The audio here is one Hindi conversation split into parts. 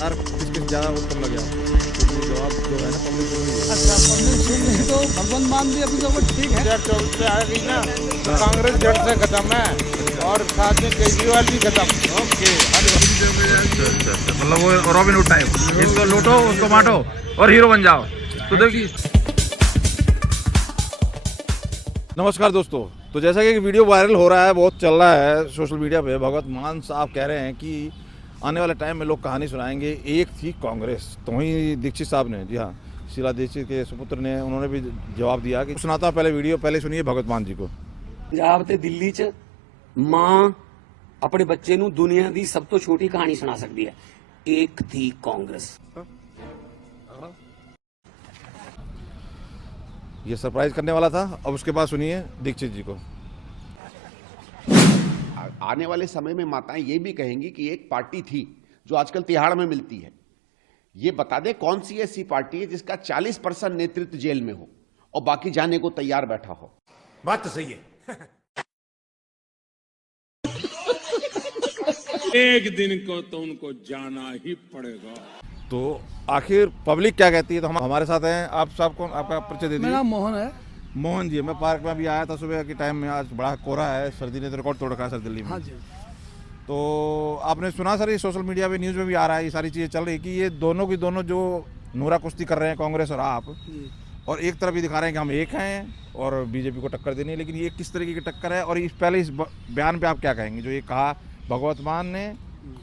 यार किस ज़्यादा उत्तम लगे आपको? क्योंकि जवाब जो है ना पब्लिक सुन रही है। अच्छा, पब्लिक सुन रही तो भगवान मान ली अपनी जगह, ठीक है। 2024 से आ गई ना तो कांग्रेस जड़ से खत्म है और साथ में केजरीवाल भी खत्म। ओके, अच्छा, मतलब वो रॉबिन हुड टाइप, इसको लूटो उसको बांटो और हीरो बन जाओ। तो देखिए, नमस्कार दोस्तों। तो जैसा कि वीडियो वायरल हो रहा है, बहुत चल रहा है सोशल मीडिया पे, भगवत मान साहब कह रहे हैं कि आने वाले टाइम में लोग कहानी सुनाएंगे, एक थी कांग्रेस। तो वहीं दीक्षित साहब ने, जी हाँ, शीला दीक्षित के सुपुत्र ने, उन्होंने भी जवाब दिया कि सुनाता हूं पहले वीडियो, पहले सुनिए भगवत मान जी को। पंजाब ते दिल्ली च मां अपने बच्चे नूं दुनिया दी सब तो छोटी कहानी सुना सकती है, एक थी कांग्रेस। ये सरप्राइज करने वाला था। अब उसके बाद सुनिए दीक्षित जी को। आने वाले समय में माताएं ये भी कहेंगी कि एक पार्टी थी जो आजकल तिहाड़ में मिलती है। ये बता दे कौन सी ऐसी पार्टी है जिसका 40% नेतृत्व जेल में हो और बाकी जाने को तैयार बैठा हो। बात तो सही है। एक दिन को तो उनको जाना ही पड़ेगा। तो आखिर पब्लिक क्या कहती है? तो हम हमारे साथ हैं, आप साहब कौन, आपका परिचय दे मेरा दीजिए। नाम मोहन है। मोहन जी, मैं पार्क में अभी आया था सुबह के टाइम में, आज बड़ा कोहरा है, सर्दी ने तो रिकॉर्ड तोड़ रखा है सर दिल्ली में। हाँ जी। तो आपने सुना सर, ये सोशल मीडिया पे न्यूज़ में भी आ रहा है, ये सारी चीज़ें चल रही कि ये दोनों की दोनों जो नूरा कुश्ती कर रहे हैं, कांग्रेस और आप, जी। और एक तरफ ही दिखा रहे हैं कि हम एक हैं और बीजेपी को टक्कर देनी है। लेकिन ये किस तरीके की टक्कर है, और इस पहले इस बयान पे आप क्या कहेंगे जो ये कहा भगवत मान ने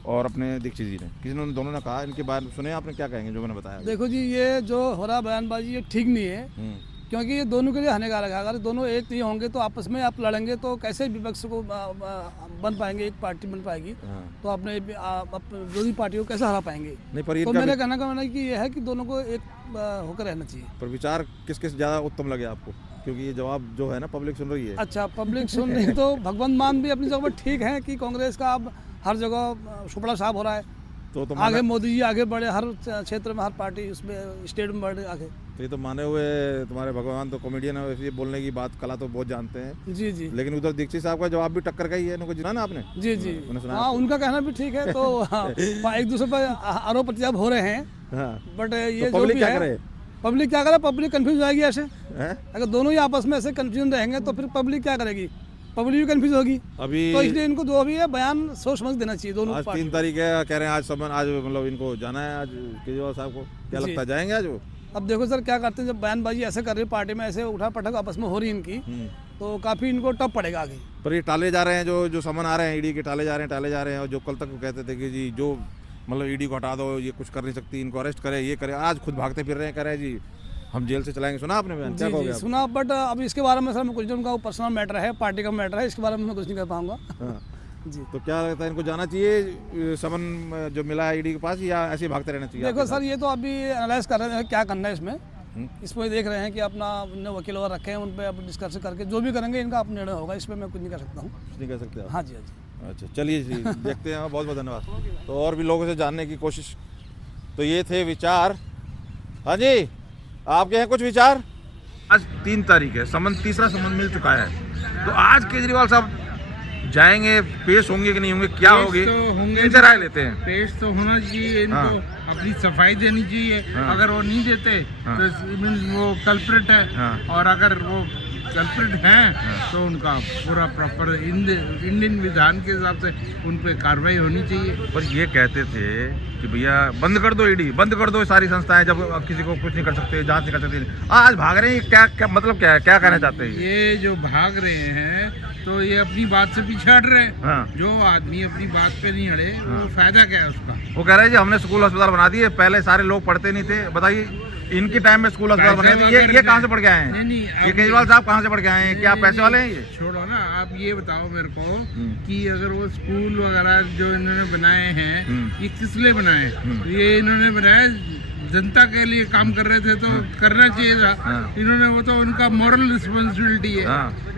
और अपने दीक्षित जी ने, किसी ने, दोनों ने कहा, इनके बारे में सुने आपने, क्या कहेंगे जो मैंने बताया? देखो जी, ये जो हो रहा बयानबाजी ये ठीक नहीं है, क्योंकि ये दोनों के लिए हानिकारक है। अगर दोनों एक नहीं होंगे तो आपस में आप लड़ेंगे तो कैसे विपक्ष को बन पाएंगे, एक पार्टी बन पाएगी। तो अपने विरोधी पार्टी को कैसे हरा पाएंगे? नहीं, पर तो मेरे कहने का मानना है कि ये है कि दोनों को एक होकर रहना चाहिए। पर विचार किस किस ज़्यादा उत्तम लगे आपको? क्योंकि ये जवाब जो है ना पब्लिक सुन रही है। अच्छा, पब्लिक सुन रही तो भगवंत मान भी अपनी जगह ठीक है कि कांग्रेस का अब हर जगह सुपड़ा साफ हो रहा है। तो आगे मोदी जी आगे बढ़े, हर क्षेत्र में हर पार्टी उसमें स्टेट में बढ़े आगे। तो ये तो माने हुए तुम्हारे भगवान तो कॉमेडियन है, वैसे ये बोलने की बात कला तो बहुत जानते हैं। जी जी। लेकिन उधर दीक्षित साहब का जवाब भी टक्कर का ही है, इनको सुना ना आपने? जी जी। मैंने सुना हाँ, उनका कहना भी ठीक है। तो हाँ, एक दूसरे पर आरोप प्रत्यारोप हो रहे हैं। हाँ। बट ये तो जो पब्लिक भी क्या है, करे? पब्लिक क्या करे? पब्लिक कंफ्यूज हो जाएगी ऐसे। हैं? अगर दोनों ही आपस में ऐसे कंफ्यूजन रहेंगे तो फिर पब्लिक क्या करेगी? पब्लिक भी कंफ्यूज होगी। अभी तो इसलिए इनको जो भी है बयान सोच समझ देना चाहिए दोनों आज पार्टी 3 तारीख है, कह रहे हैं आज समन, आज मतलब इनको जाना है आज केजरीवाल साहब को, क्या जी। लगता है जाएंगे आज वो? अब देखो सर क्या करते हैं, जब बयानबाजी ऐसे कर रही है पार्टी में, ऐसे उठा पटक आपस में हो रही है इनकी, तो काफ़ी इनको टफ पड़ेगा आगे। पर ये टाले जा रहे हैं, जो समन आ रहे हैं ईडी के, टाले जा रहे हैं। और जो कल तक वो कहते थे कि जी जो मतलब ईडी को हटा दो, ये कुछ कर नहीं सकती, इनको अरेस्ट करे, ये करे, आज खुद भागते फिर रहे हैं, कह रहे हैं जी हम जेल से चलाएंगे। सुना आपने बयान? क्या जी कहोगे जी आप? सुना, बट अब इसके बारे में सर मैं कुछ जो उनका पर्सनल मैटर है, पार्टी का मैटर है, इसके बारे में मैं कुछ नहीं कर पाऊंगा। हाँ। जी। तो क्या लगता है, इनको जाना चाहिए समन जो मिला है ईडी के पास, या ऐसे ही भागते रहना चाहिए? देखो सर, ये तो अभी एनालाइज कर रहे हैं क्या करना है इसमें देख रहे हैं कि अपना उनने वकील वगैरह रखे हैं, उन पर अब डिस्कस करके जो भी करेंगे इनका अपना निर्णय होगा, इसमें मैं कुछ नहीं कर सकता हूँ। कुछ नहीं कह सकते आप? हाँ जी, हाँ जी। अच्छा, चलिए जी, देखते हैं। बहुत बहुत धन्यवाद। तो और भी लोगों से जानने की कोशिश। तो ये थे विचार। हाँ जी, आपके हैं कुछ विचार? आज 3 तारीख है, समन, तीसरा समन मिल चुका है। तो आज केजरीवाल साहब जाएंगे, पेश होंगे कि नहीं होंगे, क्या होगी, तो होंगे, इनसे राय लेते हैं। पेश तो होना चाहिए इनको। हाँ। अपनी सफाई देनी चाहिए। हाँ। अगर वो नहीं देते हाँ। तो वो कल्प्रिट है। हाँ। और अगर वो कल्प्रिट हैं तो उनका पूरा प्रॉपर इंडियन विधान के हिसाब से उन पे कार्रवाई होनी चाहिए। पर ये कहते थे कि भैया बंद कर दो ईडी, बंद कर दो सारी संस्थाएं, जब किसी को कुछ नहीं कर सकते, जांच नहीं कर सकते। आज भाग रहे हैं, क्या मतलब क्या है, क्या कहना चाहते हैं? ये जो भाग रहे हैं तो ये अपनी बात से पीछे हट रहे हैं। हाँ। जो आदमी अपनी बात पे नहीं अड़े, हाँ। वो फायदा क्या है उसका? वो कह रहे हैं जी हमने स्कूल अस्पताल बना दिए, पहले सारे लोग पढ़ते नहीं थे। बताइए, इनकी टाइम में स्कूल अस्पताल बने थे, ये कहाँ से पढ़ के आए हैं? नहीं, ये केजरीवाल साहब कहाँ से पढ़ के आए हैं? क्या पैसे वाले हैं ये? छोड़ो ना, आप ये बताओ मेरे को कि अगर वो स्कूल वगैरह जो इन्होंने बनाए हैं, ये किस लिए बनाए? तो ये इन्होंने बनाए जनता के लिए काम कर रहे थे तो करना चाहिए था। इन्होंने, वो तो उनका मॉरल रिस्पॉन्सिबिलिटी है।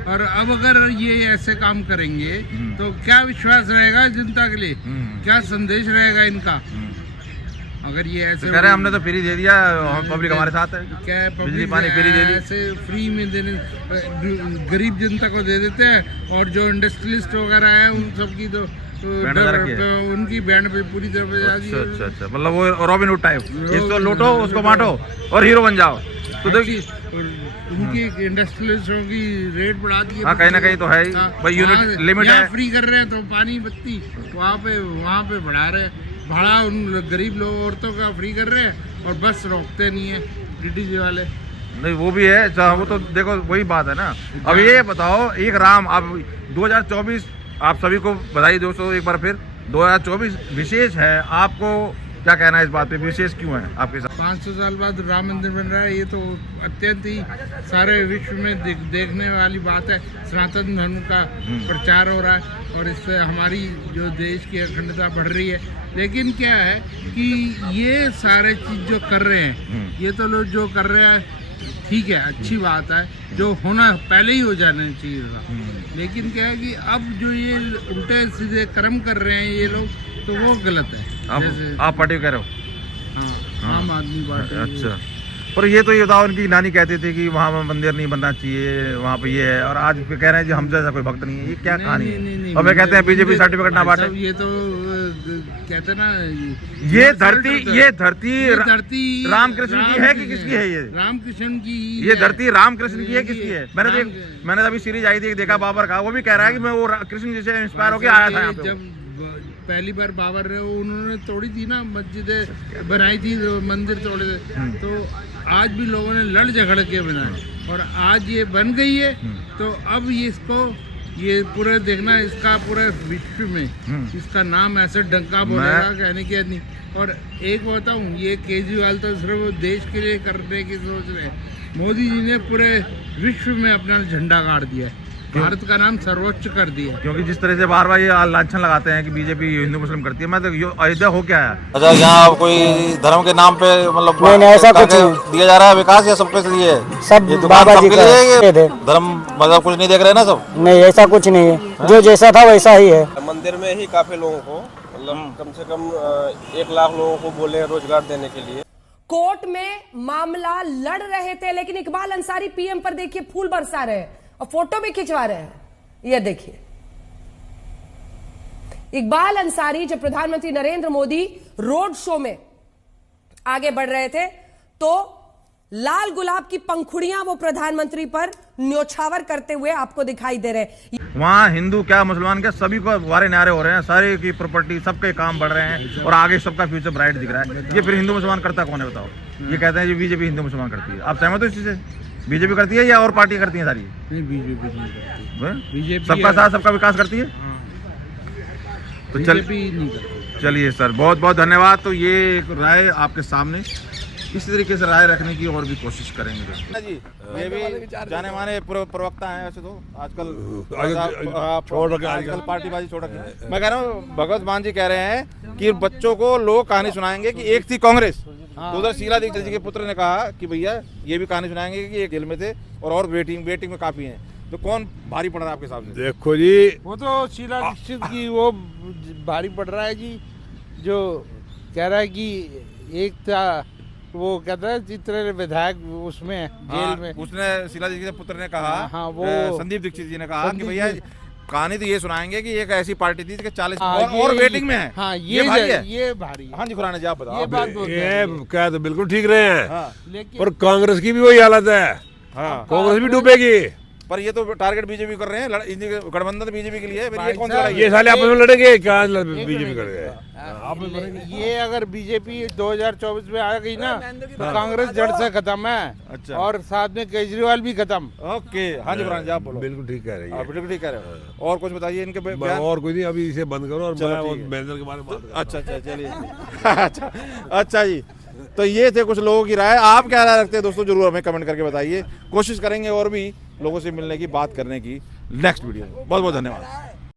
और अब अगर ये ऐसे काम करेंगे तो क्या विश्वास रहेगा जनता के लिए, क्या संदेश रहेगा इनका? अगर ये ऐसे तो कह रहे हैं हमने तो फ्री दे दिया, पब्लिक हमारे साथ है, क्या है, बिजली पानी फ्री दे दी। ऐसे फ्री में देने, गरीब जनता को दे देते हैं, और जो इंडस्ट्रियलिस्ट वगैरह है उन सब की तो तो बैंड बजा रखी है? तो उनकी बैंड पे पूरी तरह बजा दी है। अच्छा, मतलब वो रॉबिन हुड टाइप, जिसको लूटो उसको बांटो और हीरो बन जाओ। तो देखिए और उनकी इंडस्ट्रियलिस्टों की रेट बढ़ा दी है। हाँ, कहीं ना कहीं तो है ही भाई, यूनिट लिमिट है। फ्री कर रहे हैं तो पानी बत्ती वहाँ पे बढ़ा रहे हैं भाड़ा, उन गरीब लोग औरतों का फ्री कर रहे हैं और बस रोकते नहीं है डीटीसी वाले। नहीं वो भी है, वो तो देखो वही बात है ना। अब ये बताओ, एक राम, अब 2024 आप सभी को बधाई दोस्तों एक बार फिर। 2024 विशेष है, आपको क्या कहना है इस बात पे, विशेष क्यों है आपके साथ? 500 साल बाद राम मंदिर बन रहा है, ये तो अत्यंत ही सारे विश्व में देखने वाली बात है। सनातन धर्म का प्रचार हो रहा है और इससे हमारी जो देश की अखंडता बढ़ रही है। लेकिन क्या है कि ये सारे चीज जो कर रहे हैं, ये तो लोग जो कर रहे हैं ठीक है, अच्छी बात है, जो होना पहले ही हो जाना चाहिए था। लेकिन क्या है कि अब जो ये उल्टे सीधे कर्म कर रहे हैं ये लोग, तो वो गलत है। आप पार्टी कह रहे हो? हाँ, आम आदमी पार्टी। अच्छा, पर ये तो ये बताओ, उनकी नानी कहते थे कि वहाँ मंदिर नहीं बनना चाहिए, वहाँ पे ये है, और आज कह रहे हैं कि हम जैसा कोई भक्त नहीं है। ये क्या कहानी है? और वे कहते हैं बीजेपी सर्टिफिकेट ना बांटे। ये तो कहते ना, ये धरती धरती रामकृष्ण की है कि किसकी है? ये रामकृष्ण की, ये धरती रामकृष्ण की है किसकी है? मैंने अभी सीरीज आई थी देखा, बाबर का, वो भी कह रहा है कि मैं वो कृष्ण जी से इंस्पायर होकर आया था यहाँ पे। जब पहली बार बाबर ने उन्होंने तोड़ी थी ना, मस्जिदें बनाई थी, मंदिर तोड़े थे, तो आज भी लोगों ने लड़ झगड़ के बनाए और आज ये बन गई है। तो अब ये इसको ये पूरे देखना, इसका पूरे विश्व में इसका नाम ऐसे डंका बोलेगा कहने की नहीं। और एक बताऊं, ये केजरीवाल तो सिर्फ देश के लिए करने की सोच रहे हैं। मोदी जी ने पूरे विश्व में अपना झंडा गाड़ दिया है, भारत का नाम सर्वोच्च कर दिया। क्योंकि जिस तरह से बार बार ये लांछन लगाते हैं कि बीजेपी हिंदू मुस्लिम करती है, मैं तो अयोध्या हो क्या है? अच्छा, यहाँ कोई धर्म के नाम पे मतलब नहीं, ऐसा कुछ नहीं दिया जा रहा है विकास, या सबके लिए? सब ये दुकान बाबा जी सबके का लिए है, ये थे। धर्म मतलब कुछ नहीं देख रहे ना सब? नहीं, ऐसा कुछ नहीं है, जो जैसा था वैसा ही है। मंदिर में ही काफी लोगों को, मतलब कम से कम 1 लाख लोगों को बोले रोजगार देने के लिए। कोर्ट में मामला लड़ रहे थे, लेकिन इकबाल अंसारी पीएम पर देखिए फूल बरसा रहे हैं और फोटो भी खिंचवा रहे हैं। ये देखिए, इकबाल अंसारी जब प्रधानमंत्री नरेंद्र मोदी रोड शो में आगे बढ़ रहे थे, तो लाल गुलाब की पंखुड़ियां वो प्रधानमंत्री पर न्योछावर करते हुए आपको दिखाई दे रहे हैं। वहाँ हिंदू क्या मुसलमान क्या सभी को वारे न्यारे हो रहे हैं, सारे की प्रॉपर्टी सबके काम बढ़ रहे हैं और आगे सबका फ्यूचर ब्राइट दिख रहा है। ये फिर हिंदू मुसलमान करता कौन है बताओ? ये कहते हैं जी बीजेपी हिंदू मुसलमान करती है। आप सहमत हो इस चीज से? बीजेपी करती है या और पार्टी करती है सारी? नहीं, बीजेपी नहीं करती। बीजेपी सबका साथ सबका विकास करती है। तो बीजेपी नहीं करती। चलिए सर, बहुत बहुत धन्यवाद। तो ये एक राय आपके सामने, इसी तरीके से राय रखने की और भी कोशिश करेंगे दोस्तों जी। ये भी जाने माने प्रवक्ता हैं वैसे तो आजकल पार्टीबाजी छोड़ रखी है। मैं कह रहा हूँ भगवत मान जी कह रहे हैं कि बच्चों को लोग कहानी सुनाएंगे कि एक थी कांग्रेस। तो उधर शीला दीक्षित जी के पुत्र ने कहा कि भैया ये भी कहानी सुनाएंगे कि एक जेल में थे और वेटिंग में काफी हैं। तो कौन भारी पड़ रहा है आपके हिसाब से? देखो जी, वो तो शीला दीक्षित की वो भारी पड़ रहा है जी, जो कह रहा है कि एक था, वो कहता है जितने विधायक उसमें जेल में, उसने शीला दीक्षित के पुत्र ने कहा, हाँ, वो संदीप दीक्षित जी ने कहा कि भैया कहानी तो ये सुनाएंगे कि एक ऐसी पार्टी थी कि 40 हाँ, और वेटिंग में है। हाँ, ये भारी है। ये भारी है। हाँ जी खुराना जी, आप बताओ। ये बात बोलते हैं। ये क्या तो बिल्कुल ठीक रहे हैं। हाँ। लेकिन पर कांग्रेस की भी वही हालत है। हाँ। कांग्रेस भी डूबेगी। पर ये तो टारगेट बीजेपी कर रहे हैं, गठबंधन तो बीजेपी के लिए है। फिर ये कौन सा लड़ाई है? ये साले आपस में लड़ेंगे, क्या बीजेपी कर रहे? ये अगर बीजेपी 2024 में आ गई ना, तो कांग्रेस जड़ से खत्म है। अच्छा। और साथ में केजरीवाल भी खत्म। ओके, हाँ जी खुराना जी, आप बोलो। बिल्कुल ठीक कह रही है। बिल्कुल ठीक कह रहे हो। और कुछ बताइए इनके बयान। और कोई नहीं, अभी इसे बंद करो और चलो, मैं ठीक है। मैनेजर के बारे में बात करता हूं। अच्छा चलिए। अच्छा जी, तो ये थे कुछ लोगों की राय। आप क्या राय रखते हैं दोस्तों, जरूर हमें कमेंट करके बताइए। कोशिश करेंगे और भी लोगों से मिलने की, बात करने की नेक्स्ट वीडियो में। बहुत बहुत धन्यवाद।